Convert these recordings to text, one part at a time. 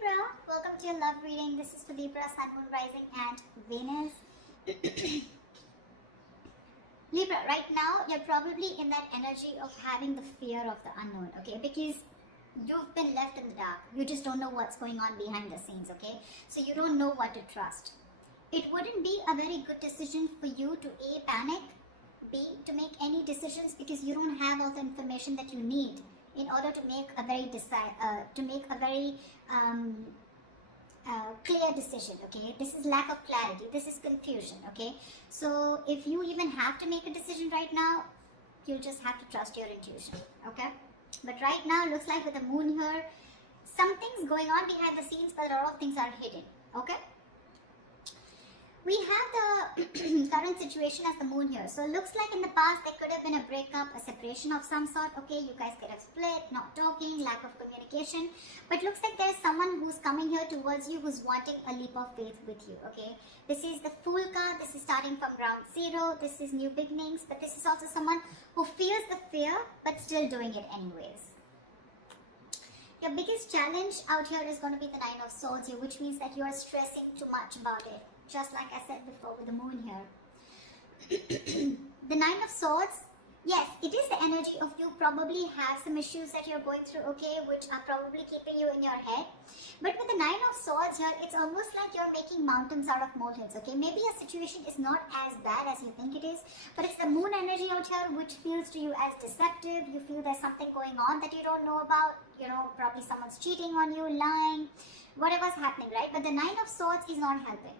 Libra, welcome to your love reading. This is for Libra, Sun, Moon, Rising and Venus. Libra, right now you're probably in that energy of having the fear of the unknown, okay? Because you've been left in the dark. You just don't know what's going on behind the scenes, okay? So you don't know what to trust. It wouldn't be a very good decision for you to A, panic, B, to make any decisions because you don't have all the information that you need in order to make a very clear decision, okay? This is lack of clarity, this is confusion, okay? So if you even have to make a decision right now, you'll just have to trust your intuition, okay? But right now, looks like with the moon here, something's going on behind the scenes, but a lot of things are hidden, okay? We have the current situation as the moon here. So it looks like in the past there could have been a breakup, a separation of some sort. Okay, you guys could have split, not talking, lack of communication. But looks like there's someone who's coming here towards you who's wanting a leap of faith with you. Okay, this is the Fool card. This is starting from ground zero. This is new beginnings. But this is also someone who feels the fear but still doing it anyways. Your biggest challenge out here is going to be the Nine of Swords here, which means that you are stressing too much about it. Just like I said before with the moon here. The Nine of Swords, yes, it is the energy of you probably have some issues that you're going through, okay, which are probably keeping you in your head. But with the Nine of Swords here, it's almost like you're making mountains out of molehills, okay? Maybe a situation is not as bad as you think it is, but it's the moon energy out here which feels to you as deceptive. You feel there's something going on that you don't know about. You know, probably someone's cheating on you, lying, whatever's happening, right? But the Nine of Swords is not helping.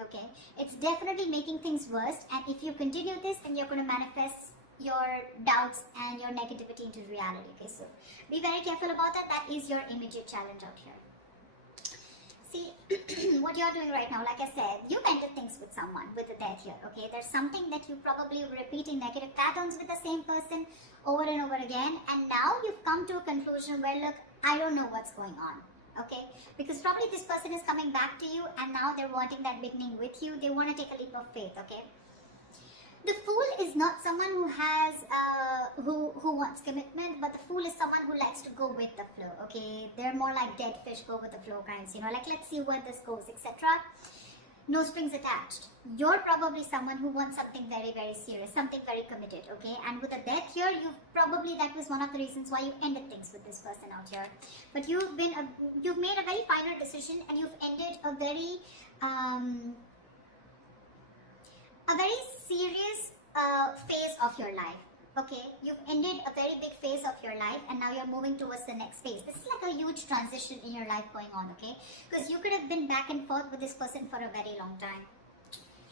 Okay, it's definitely making things worse, and if you continue this, then you're going to manifest your doubts and your negativity into reality. Okay, so be very careful about that. That is your immediate challenge out here. See, what you're doing right now, like I said, you've ended things with someone, with the death here. Okay, there's something that you probably repeating negative patterns with the same person over and over again, and now you've come to a conclusion where, look, I don't know what's going on. Okay, because probably this person is coming back to you and now they're wanting that beginning with you. They want to take a leap of faith, okay? The Fool is not someone who has, who wants commitment, but the Fool is someone who likes to go with the flow, okay? They're more like dead fish, go with the flow kinds, you know, like let's see where this goes, etc. No strings attached. You're probably someone who wants something very, very serious, something very committed, okay? And with the death here, that was one of the reasons why you ended things with this person out here. But you've made a very final decision, and you've ended a very serious phase of your life. Okay, you've ended a very big phase of your life and now you're moving towards the next phase. This is like a huge transition in your life going on, okay? Because you could have been back and forth with this person for a very long time.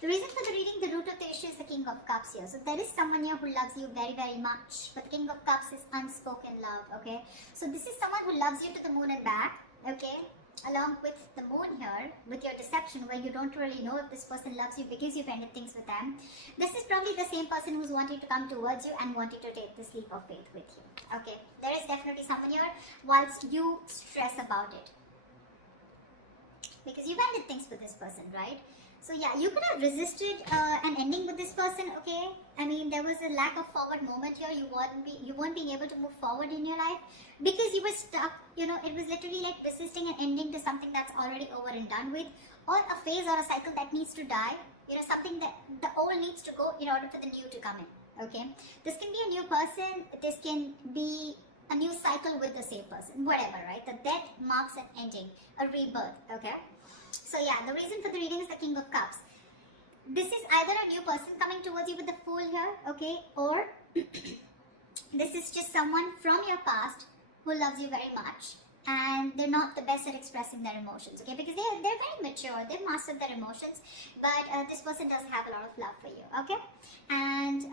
The reason for the reading, the root of the issue is the King of Cups here. So there is someone here who loves you very, very much. But the King of Cups is unspoken love, okay? So this is someone who loves you to the moon and back, okay? Along with the moon here, with your deception where you don't really know if this person loves you because you've ended things with them. This is probably the same person who's wanting to come towards you and wanting to take this leap of faith with you. Okay, there is definitely someone here whilst you stress about it. Because you've ended things with this person, right? So yeah, you could have resisted an ending with this person, okay? I mean, there was a lack of forward moment here. You weren't being able to move forward in your life because you were stuck. You know, it was literally like resisting an ending to something that's already over and done with, or a phase or a cycle that needs to die. You know, something that the old needs to go in order for the new to come in, okay? This can be a new person. This can be a new cycle with the same person, whatever, right? The death marks an ending, a rebirth, okay? So yeah, the reason for the reading is the King of Cups. This is either a new person coming towards you with the Fool here, okay? Or this is just someone from your past who loves you very much and they're not the best at expressing their emotions, okay? Because they're very mature, they've mastered their emotions, but this person does have a lot of love for you, okay? And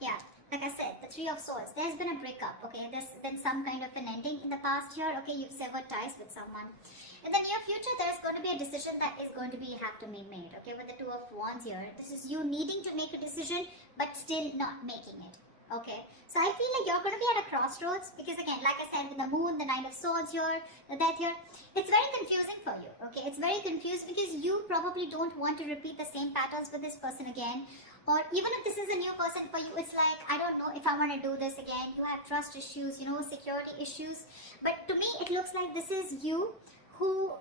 yeah, like I said, the Three of Swords, there's been a breakup, okay? There's been some kind of an ending in the past here, okay? You've severed ties with someone. In the near future, there's going to be a decision that is going to have to be made, okay? With the Two of Wands here, this is you needing to make a decision, but still not making it, okay? So I feel like you're going to be at a crossroads, because again, like I said, with the moon, the Nine of Swords here, the death here, it's very confusing for you, okay? It's very confused because you probably don't want to repeat the same patterns with this person again, Or even if this is a new person for you, it's like, I don't know if I want to do this again. You have trust issues, you know, security issues. But to me, it looks like this is you who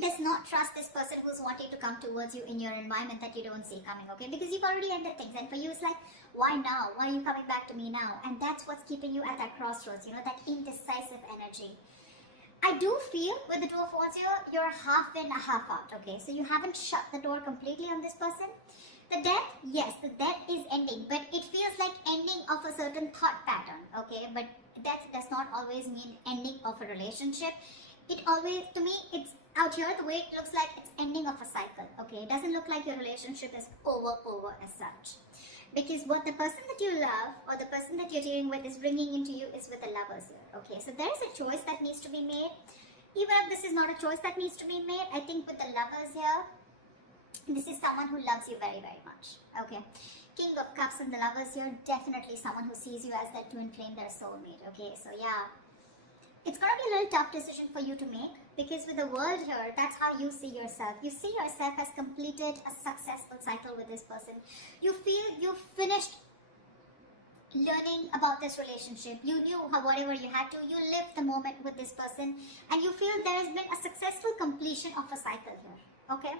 does not trust this person who's wanting to come towards you in your environment that you don't see coming, okay? Because you've already ended things, and for you it's like, why now? Why are you coming back to me now? And that's what's keeping you at that crossroads, you know, that indecisive energy. I do feel with the Two of Wands here, you're half in, half out, okay? So you haven't shut the door completely on this person. The death, yes, the death is ending, but it feels like ending of a certain thought pattern, okay? But death does not always mean ending of a relationship. It always, to me, it's out here, the way it looks like it's ending of a cycle, okay? It doesn't look like your relationship is over as such. Because what the person that you love or the person that you're dealing with is bringing into you is with the Lovers here, okay? So there is a choice that needs to be made. Even if this is not a choice that needs to be made, I think with the Lovers here, this is someone who loves you very much, okay? King of Cups and the Lovers here, definitely someone who sees you as their twin flame, their soulmate, okay? So yeah, it's going to be a little tough decision for you to make, because with the world here, that's how you see yourself. You see yourself as completed a successful cycle with this person. You feel you've finished learning about this relationship. You knew how whatever you had to. You lived the moment with this person, and you feel there has been a successful completion of a cycle here, okay?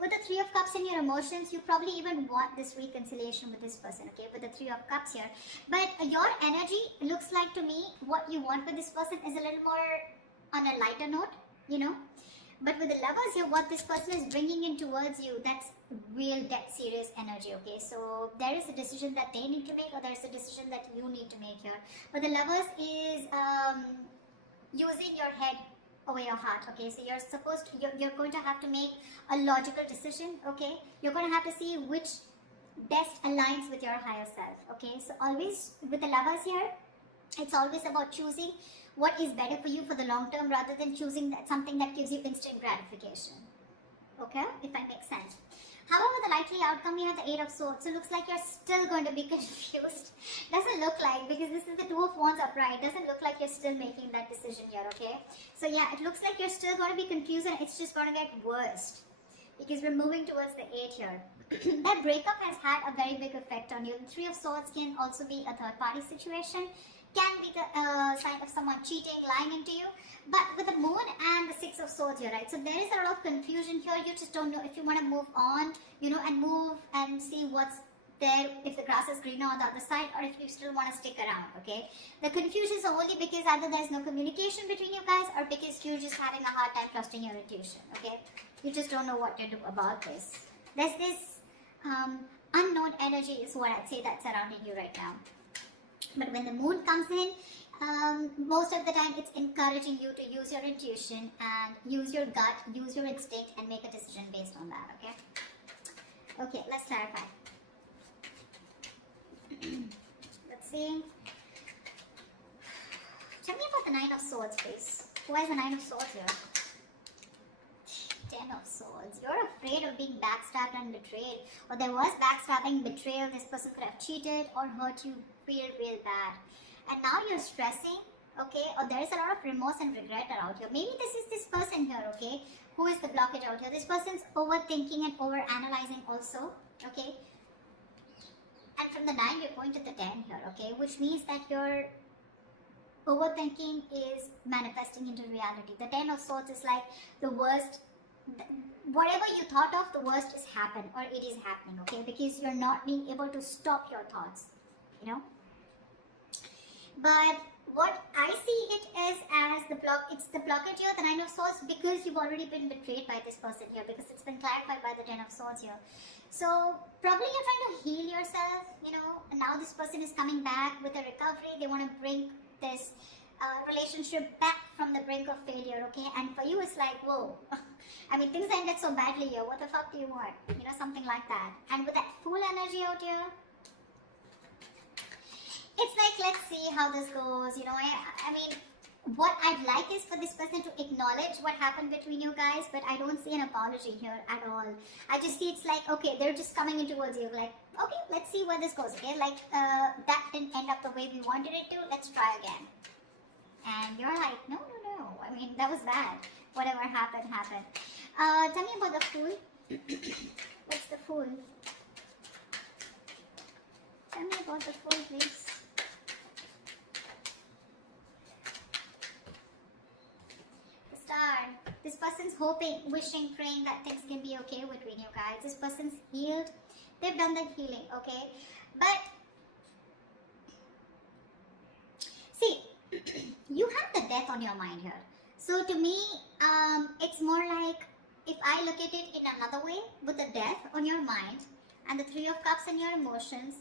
With the Three of Cups in your emotions, you probably even want this reconciliation with this person, okay, with the Three of Cups here. But your energy looks like to me, what you want with this person is a little more on a lighter note, you know. But with the Lovers here, what this person is bringing in towards you, that's real dead serious energy, okay. So there is a decision that they need to make, or there's a decision that you need to make here. But the Lovers is using your head over your heart, okay. So you're supposed to, you're going to have to make a logical decision, okay. You're going to have to see which best aligns with your higher self, okay. So always with the Lovers here, it's always about choosing what is better for you for the long term, rather than choosing something that gives you instant gratification, okay, if I make sense. However, the likely outcome here, the Eight of Swords, so it looks like you're still going to be confused. Doesn't look like, because this is the Two of Wands upright, doesn't look like you're still making that decision here, okay. So yeah, it looks like you're still going to be confused, and it's just going to get worse, because we're moving towards the 8 here. That breakup has had a very big effect on you. The Three of Swords can also be a third party situation, can be the sign of someone cheating, lying into you. But with the Moon and the Six of Swords here, right? So there is a lot of confusion here. You just don't know if you want to move on, you know, and move and see what's there, if the grass is greener on the other side, or if you still want to stick around, okay? The confusion is only because either there's no communication between you guys, or because you're just having a hard time trusting your intuition, okay? You just don't know what to do about this. There's this unknown energy is what I'd say that's surrounding you right now. But when the Moon comes in, most of the time it's encouraging you to use your intuition and use your gut, use your instinct, and make a decision based on that, okay? Okay, let's clarify. Let's see. Tell me about the Nine of Swords, please. Who has the Nine of Swords here? Ten of Swords. You're afraid of being backstabbed and betrayed. Or there was backstabbing, betrayal. This person could have cheated or hurt you real bad. And now you're stressing, okay? Or there is a lot of remorse and regret around here. Maybe this is this person here, okay? Who is the blockage out here? This person's overthinking and overanalyzing also, okay? And from the 9, you're going to the 10 here, okay? Which means that your overthinking is manifesting into reality. The 10 of Swords is like the worst. Whatever you thought of, the worst is happened, or it is happening, okay? Because you're not being able to stop your thoughts, you know? But what I see it is as it's the blockage here, the Nine of Swords, because you've already been betrayed by this person here, because it's been clarified by the 10 of Swords here. So probably you're trying to heal yourself, you know, and now this person is coming back with a recovery. They want to bring this relationship back from the brink of failure, okay? And for you, it's like, whoa. I mean, things ended so badly here. What the fuck do you want? You know, something like that. And with that Fool energy out here, it's like, let's see how this goes. You know, I mean, what I'd like is for this person to acknowledge what happened between you guys, but I don't see an apology here at all. I just see it's like, okay, they're just coming in towards you, like, okay, let's see where this goes, okay? Like, that didn't end up the way we wanted it to. Let's try again. And you're like, no. I mean, that was bad. Whatever happened, happened. Tell me about the Fool. What's the Fool? Tell me about the Fool, please. The Star. This person's hoping, wishing, praying that things can be okay between you guys. This person's healed. They've done the healing, okay? But see, you have the death on your mind here. So to me, it's more like, if I look at it in another way, with the death on your mind and the Three of Cups in your emotions,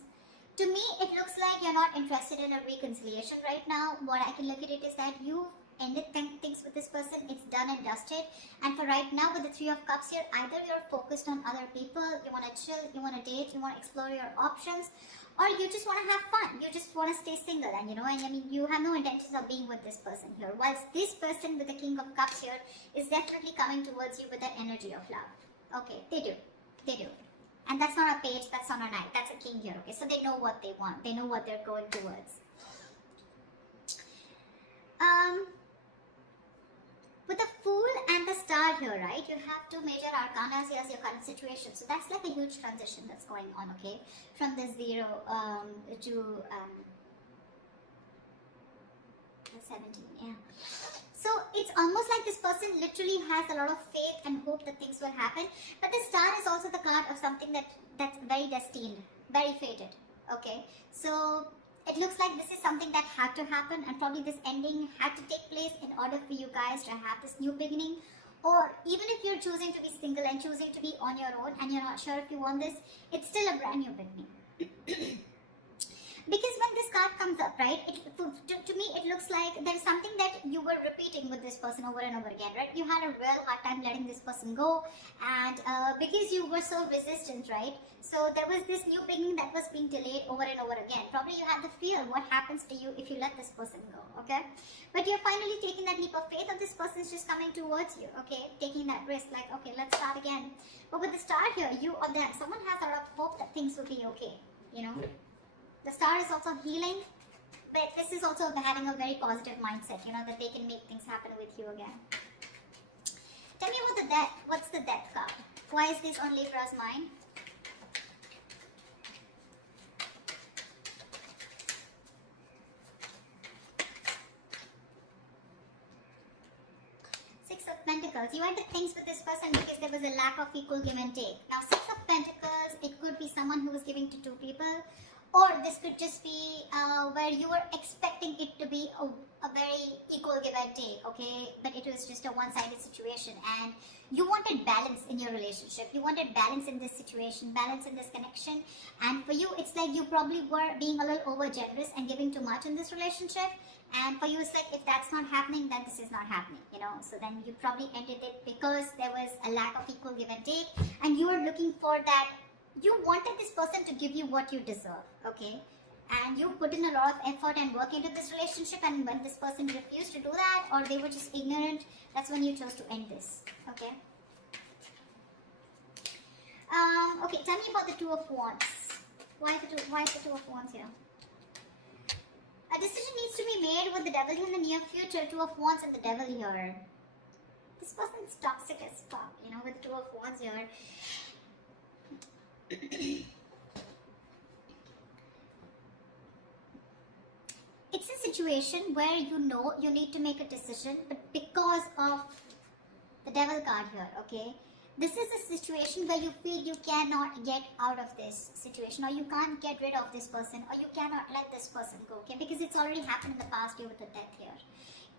to me it looks like you're not interested in a reconciliation right now. What I can look at it is that you ended things with this person. It's done and dusted. And for right now, with the Three of Cups here, either you're focused on other people, you want to chill, you want to date, you want to explore your options, or you just want to have fun, you just want to stay single, and I mean, you have no intentions of being with this person here. Whilst this person with the King of Cups here is definitely coming towards you with the energy of love. Okay, they do. And that's not a page, that's not a knight, that's a king here, okay? So they know what they want, they know what they're going towards. With the Fool and the Star here, right, you have two major arcanas here as your current situation. So that's like a huge transition that's going on, okay? From the 0 to 17, yeah. So it's almost like this person literally has a lot of faith and hope that things will happen. But the Star is also the card of something that's very destined, very fated, okay? So it looks like this is something that had to happen, and probably this ending had to take place in order for you guys to have this new beginning. Or even if you're choosing to be single and choosing to be on your own and you're not sure if you want this, it's still a brand new beginning. Because when this card comes up, right, to me it looks like there's something that you were repeating with this person over and over again, right? You had a real hard time letting this person go, and because you were so resistant, right? So there was this new beginning that was being delayed over and over again. Probably you had the fear, what happens to you if you let this person go, okay? But you're finally taking that leap of faith, and this person's just coming towards you, okay? Taking that risk, like, okay, let's start again. But with the Star here, you or them, someone has a lot of hope that things will be okay, The Star is also healing, but this is also having a very positive mindset, that they can make things happen with you again. Tell me about the death. What's the death card? Why is this on Libra's mind? Six of Pentacles. You ended things with this person because there was a lack of equal give and take. Now, Six of Pentacles, it could be someone who was giving to two people. Or this could just be where you were expecting it to be a very equal give and take, okay? But it was just a one-sided situation, and you wanted balance in your relationship. You wanted balance in this situation, balance in this connection. And for you, it's like you probably were being a little over-generous and giving too much in this relationship. And for you, it's like, if that's not happening, then this is not happening, So then you probably ended it because there was a lack of equal give and take, and you were looking for that. You wanted this person to give you what you deserve, okay? And you put in a lot of effort and work into this relationship, and when this person refused to do that, or they were just ignorant, that's when you chose to end this, okay? Okay, tell me about the Two of Wands. Why is the Two of Wands here? A decision needs to be made with the Devil in the near future. Two of Wands and the Devil here. This person's toxic as fuck, with the Two of Wands here. It's a situation where you need to make a decision, but because of the Devil card here, okay, this is a situation where you feel you cannot get out of this situation, or you can't get rid of this person, or you cannot let this person go, okay, because it's already happened in the past year with the Death here.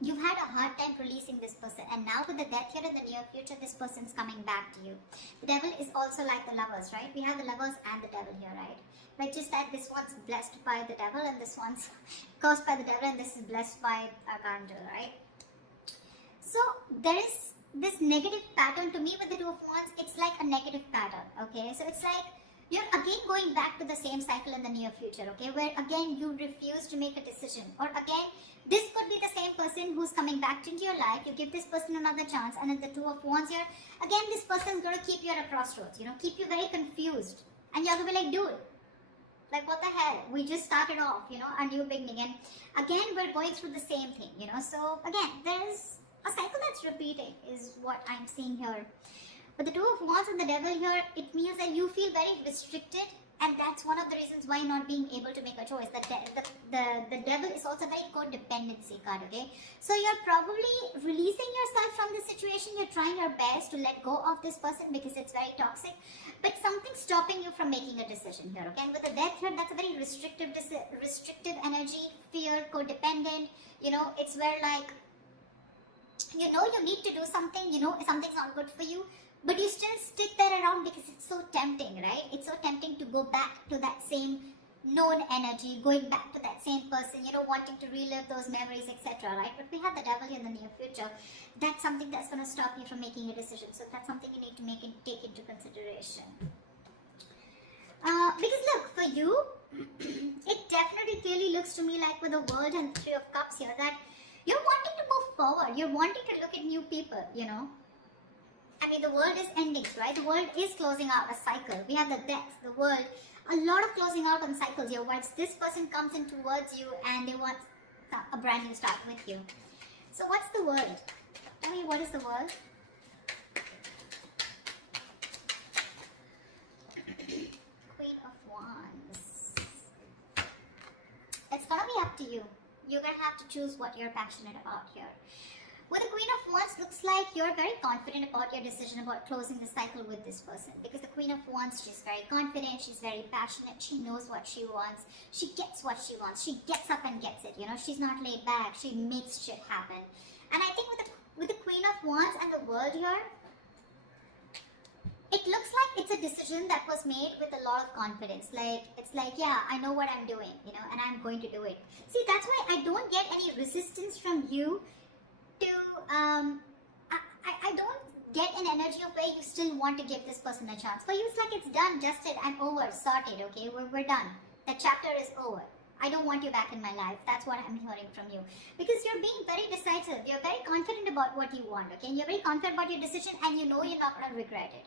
You've had a hard time releasing this person, and now with the Death here in the near future, this person's coming back to you. The Devil is also like the Lovers, right? We have the Lovers and the Devil here, right? But just that this one's blessed by the Devil, and this one's cursed by the Devil, and this is blessed by Archangel, right? So there is this negative pattern to me with the Two of Wands. It's like a negative pattern, okay? So it's like you're again going back to the same cycle in the near future, okay? Where again you refuse to make a decision, or again this could be the same person who's coming back into your life. You give this person another chance, and in the Two of Wands here, again this person's going to keep you at a crossroads, keep you very confused, and you're going to be like, dude, like what the hell, we just started off, a new beginning, and again we're going through the same thing, so again there's a cycle that's repeating is what I'm seeing here. But the Two of Wands and the Devil here, it means that you feel very restricted And that's one of the reasons why you're not being able to make a choice. The devil is also a very codependency card, okay? So you're probably releasing yourself from this situation. You're trying your best to let go of this person because it's very toxic. But something's stopping you from making a decision here, okay? And with the death here, that's a very restrictive energy, fear, codependent. You know, it's where like, you know you need to do something, you know something's not good for you, but you still stick there around because it's so tempting, right? It's so tempting to go back to that same known energy, going back to that same person, you know, wanting to relive those memories, etc., right? But we have the devil in the near future. That's something that's going to stop you from making a decision. So that's something you need to take into consideration. Because look, for you, it definitely clearly looks to me like with the World and Three of Cups here that you're wanting to move forward. You're wanting to look at new people, you know. I mean, the world is ending, right? The world is closing out a cycle. We have the death, the world, a lot of closing out on cycles here. Once this person comes in towards you and they want a brand new start with you. So what's the world? Tell me, what is the world? Queen of Wands. It's gonna be up to you. You're gonna have to choose what you're passionate about here. With the Queen of Wands, looks like you're very confident about your decision about closing the cycle with this person. Because the Queen of Wands, she's very confident, she's very passionate, she knows what she wants, she gets what she wants, she gets up and gets it, you know, she's not laid back, she makes shit happen. And I think with the Queen of Wands and the World here, it looks like it's a decision that was made with a lot of confidence. Like, it's like, yeah, I know what I'm doing, you know, and I'm going to do it. See, that's why I don't get any resistance from you to, I don't get an energy of where you still want to give this person a chance. For you, it's like it's done, dusted, I'm over, sorted, okay, we're done. The chapter is over. I don't want you back in my life. That's what I'm hearing from you. Because you're being very decisive. You're very confident about what you want, okay? And you're very confident about your decision and you know you're not going to regret it.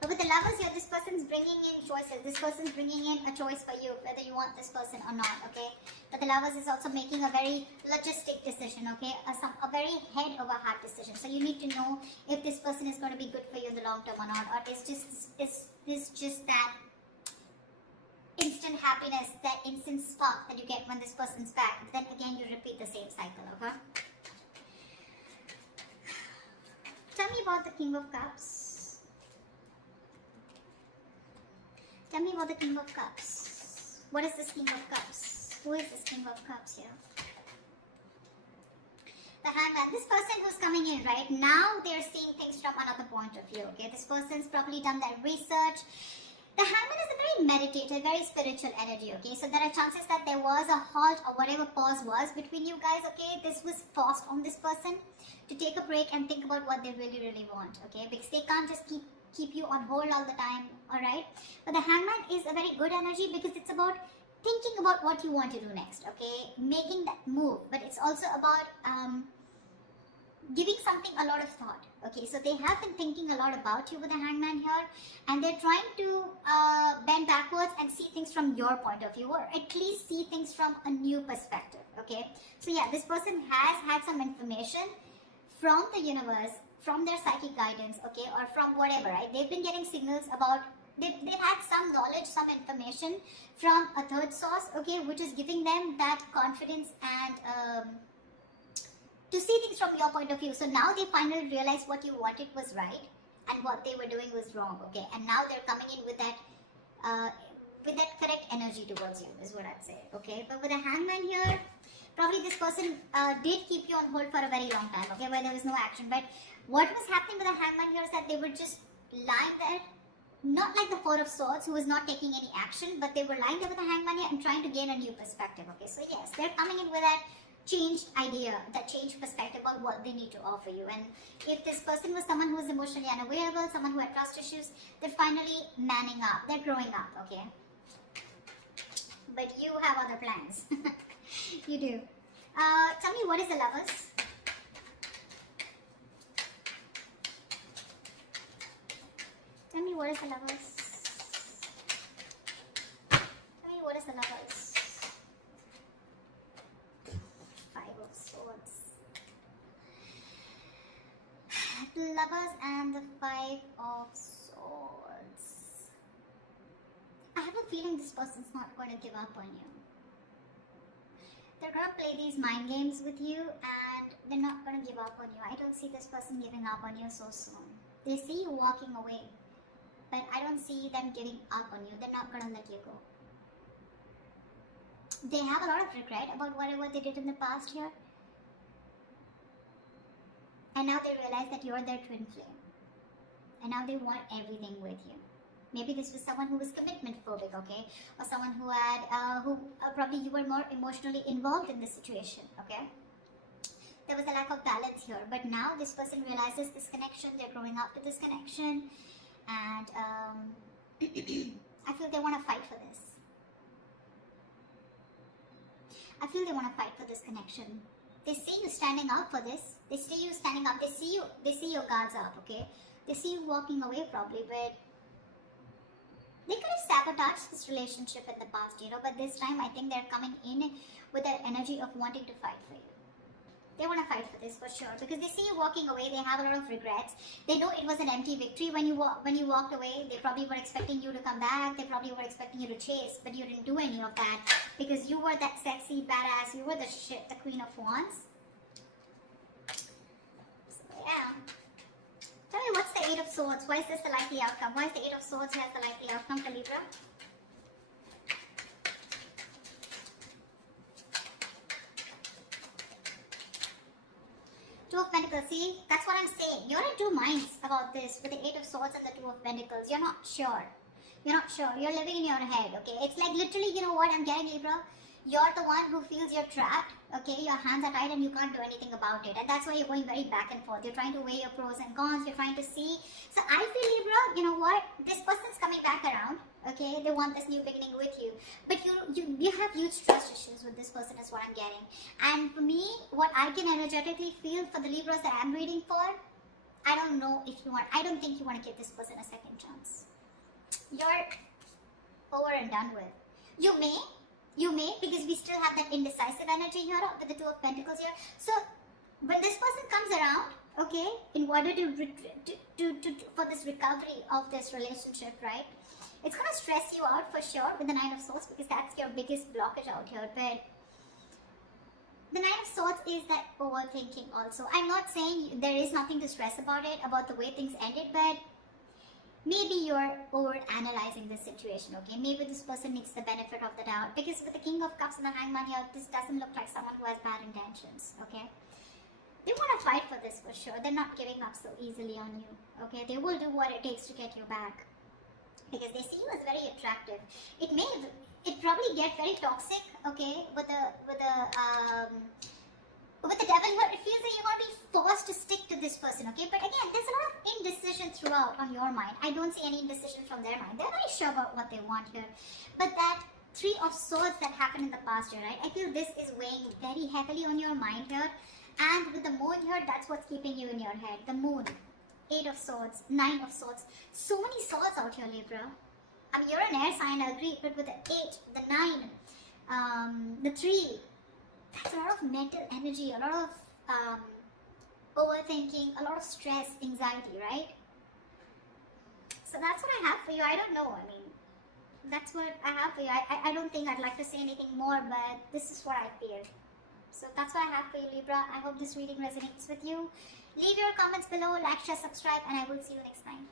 But with the Lovers here, this person's bringing in choices. This person's bringing in a choice for you, whether you want this person or not, okay? But the Lovers is also making a very logistic decision, okay? A very head over heart decision. So you need to know if this person is going to be good for you in the long term or not. Or is just that instant happiness, that instant spark that you get when this person's back. Then again, you repeat the same cycle, okay? Tell me about the King of Cups. Tell me about the King of Cups. What is this King of Cups? Who is this King of Cups here? The Hangman. This person who's coming in right now, they're seeing things from another point of view, okay? This person's probably done that research. The Hangman is a very meditative, very spiritual energy, okay? So there are chances that there was a halt or whatever pause was between you guys, okay? This was forced on this person to take a break and think about what they really, really want, okay? Because they can't just keep you on hold all the time, alright? But the Hangman is a very good energy because it's about thinking about what you want to do next, okay? Making that move. But it's also about giving something a lot of thought, okay? So they have been thinking a lot about you with the Hangman here, and they're trying to bend backwards and see things from your point of view, or at least see things from a new perspective, okay? So yeah, this person has had some information from the universe, from their psychic guidance, okay, or from whatever, right? They've been getting signals about, they've had some knowledge, some information from a third source, okay, which is giving them that confidence and to see things from your point of view. So now they finally realize what you wanted was right and what they were doing was wrong, okay, and now they're coming in with that correct energy towards you, is what I'd say, okay? But with a Hangman here, probably this person did keep you on hold for a very long time, okay, where there was no action. But what was happening with the Hangman here is that they were just lying there, not like the Four of Swords, who was not taking any action, but they were lying there with the Hangman here and trying to gain a new perspective, okay? So yes, they're coming in with that changed idea, that changed perspective about what they need to offer you. And if this person was someone who was emotionally unavailable, someone who had trust issues, they're finally manning up, they're growing up, okay? But you have other plans. You do. Tell me, what is the Lovers? Tell me, what is the Lovers? Tell me, what is the Lovers? Five of Swords. The Lovers and the Five of Swords. have a feeling this person's not going to give up on you. They're going to play these mind games with you and they're not going to give up on you. I don't see this person giving up on you so soon. They see you walking away, but I don't see them giving up on you. They're not going to let you go. They have a lot of regret about whatever they did in the past here. And now they realize that you're their twin flame. And now they want everything with you. Maybe this was someone who was commitment phobic, okay? Or someone who had, probably you were more emotionally involved in this situation, okay? There was a lack of balance here. But now this person realizes this connection. They're growing up with this connection. And I feel they want to fight for this. I feel they want to fight for this connection. They see you standing up for this. They see you standing up. They see your guards up, okay? They see you walking away probably, but they could have sabotaged this relationship in the past, you know, but this time I think they're coming in with that energy of wanting to fight for you. They want to fight for this for sure because they see you walking away. They have a lot of regrets. They know it was an empty victory when you walked away. They probably were expecting you to come back. They probably were expecting you to chase, but you didn't do any of that because you were that sexy badass. You were the Queen of Wands. So yeah. Tell me, what's the Eight of Swords? Why is this the likely outcome? Why is the Eight of Swords has the likely outcome for Libra? Two of Pentacles. See, that's what I'm saying. You're in two minds about this with the Eight of Swords and the Two of Pentacles. You're not sure. You're not sure. You're living in your head, okay? It's like literally, you know what I'm getting, Libra? You're the one who feels you're trapped, okay? Your hands are tied and you can't do anything about it. And that's why you're going very back and forth. You're trying to weigh your pros and cons. You're trying to see. So I feel, Libra, you know what? This person's coming back around, okay? They want this new beginning with you. But you have huge trust issues with this person is what I'm getting. And for me, what I can energetically feel for the Libras that I'm reading for, I don't know if you want, I don't think you want to give this person a second chance. You're over and done with. You may, because we still have that indecisive energy here with the Two of Pentacles here. So when this person comes around, okay, in order for this recovery of this relationship, right, it's going to stress you out for sure with the Nine of Swords because that's your biggest blockage out here. But the Nine of Swords is that overthinking also. I'm not saying there is nothing to stress about it, about the way things ended, but maybe you're over-analyzing this situation, okay? Maybe this person needs the benefit of the doubt. Because with the King of Cups and the Hangman here, this doesn't look like someone who has bad intentions, okay? They want to fight for this for sure. They're not giving up so easily on you, okay? They will do what it takes to get you back. Because they see you as very attractive. It probably get very toxic, okay? With the devil here, it feels like you're going to be forced to stick to this person, okay? But again, there's a lot of indecision throughout on your mind. I don't see any indecision from their mind. They're very sure about what they want here. But that Three of Swords that happened in the past year, right? I feel this is weighing very heavily on your mind here. And with the moon here, that's what's keeping you in your head. The moon, Eight of Swords, Nine of Swords. So many swords out here, Libra. I mean, you're an air sign, I agree. But with the 8, the 9, the 3, that's a lot of mental energy, a lot of overthinking, a lot of stress, anxiety, right? So that's what I have for you. I don't know. I mean, that's what I have for you. I don't think I'd like to say anything more, but this is what I feel. So that's what I have for you, Libra. I hope this reading resonates with you. Leave your comments below, like, share, subscribe, and I will see you next time.